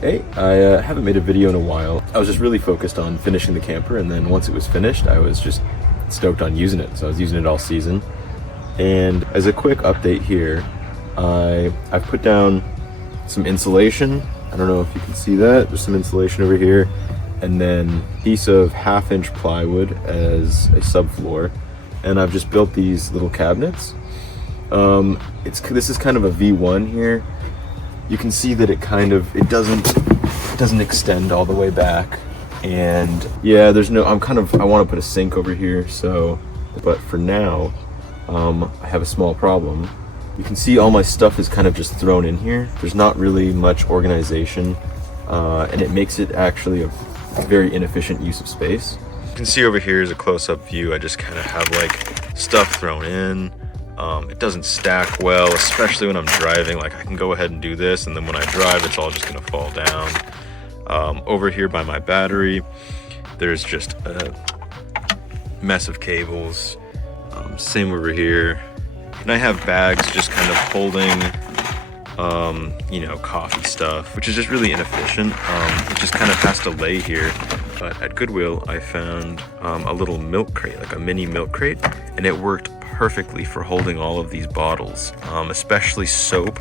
Hey, I haven't made a video in a while. I was just really focused on finishing the camper, and then once it was finished, I was just stoked on using it. So I was using it all season. And as a quick update here, I've put down some insulation. I don't know if you can see that. There's some insulation over here, and then a piece of 1/2-inch plywood as a subfloor. And I've just built these little cabinets. This is kind of a V1 here. You can see that it doesn't extend all the way back, and yeah, I want to put a sink over here, but for now I have a small problem. You can see all my stuff is kind of just thrown in here. There's not really much organization, and it makes it actually a very inefficient use of space. You can see over here is a close-up view. I just kind of have like stuff thrown in. It doesn't stack well, especially when I'm driving. Like, I can go ahead and do this, and then when I drive, it's all just gonna fall down. Over here by my battery, there's just a mess of cables. Same over here. And I have bags just kind of holding, coffee stuff, which is just really inefficient. It just kind of has to lay here. But at Goodwill, I found a little milk crate, like a mini milk crate, and it worked perfectly for holding all of these bottles, especially soap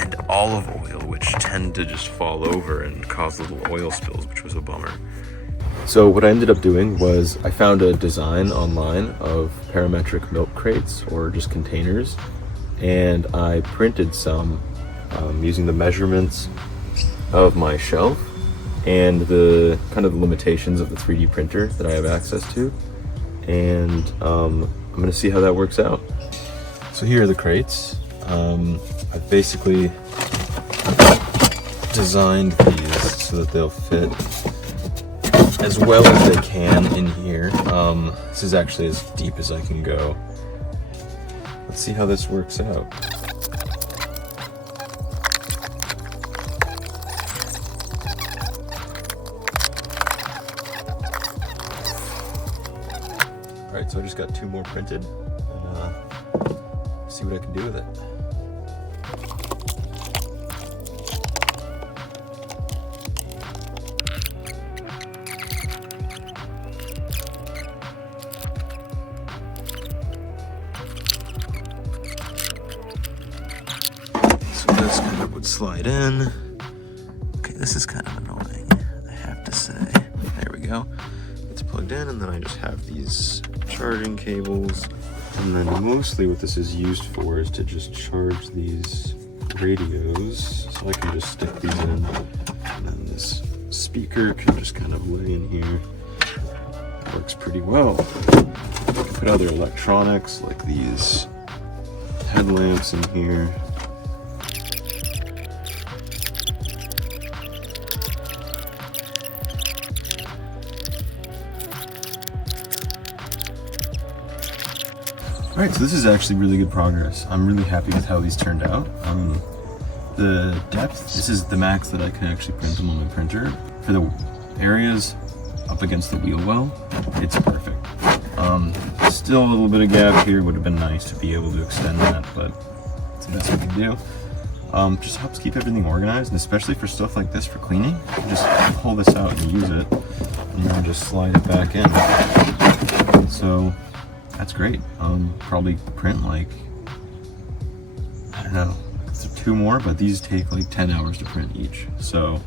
and olive oil, which tend to just fall over and cause little oil spills, which was a bummer. So what I ended up doing was I found a design online of parametric milk crates, or just containers, and I printed some using the measurements of my shelf and the kind of limitations of the 3D printer that I have access to, and I'm gonna see how that works out. So here are the crates. I've basically designed these so that they'll fit as well as they can in here. This is actually as deep as I can go. Let's see how this works out. Alright, so I just got 2 more printed, and see what I can do with it. So this kind of would slide in. Okay, this is kind of annoying, I have to say. There we go. It's plugged in, and then I just have these charging cables, and then mostly what this is used for is to just charge these radios, so I can just stick these in, and then this speaker can just kind of lay in here. It works pretty well. I can put other electronics like these headlamps in here. Alright, so this is actually really good progress. I'm really happy with how these turned out. The depth, this is the max that I can actually print them on my printer. For the areas up against the wheel well, it's perfect. Still a little bit of gap here. Would have been nice to be able to extend that, but it's the best we can do. Just helps keep everything organized, and especially for stuff like this for cleaning, you can just pull this out and use it, and you can just slide it back in. So that's great. Probably print like, I don't know, 2 more, but these take like 10 hours to print each. So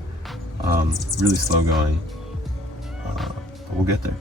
really slow going, but we'll get there.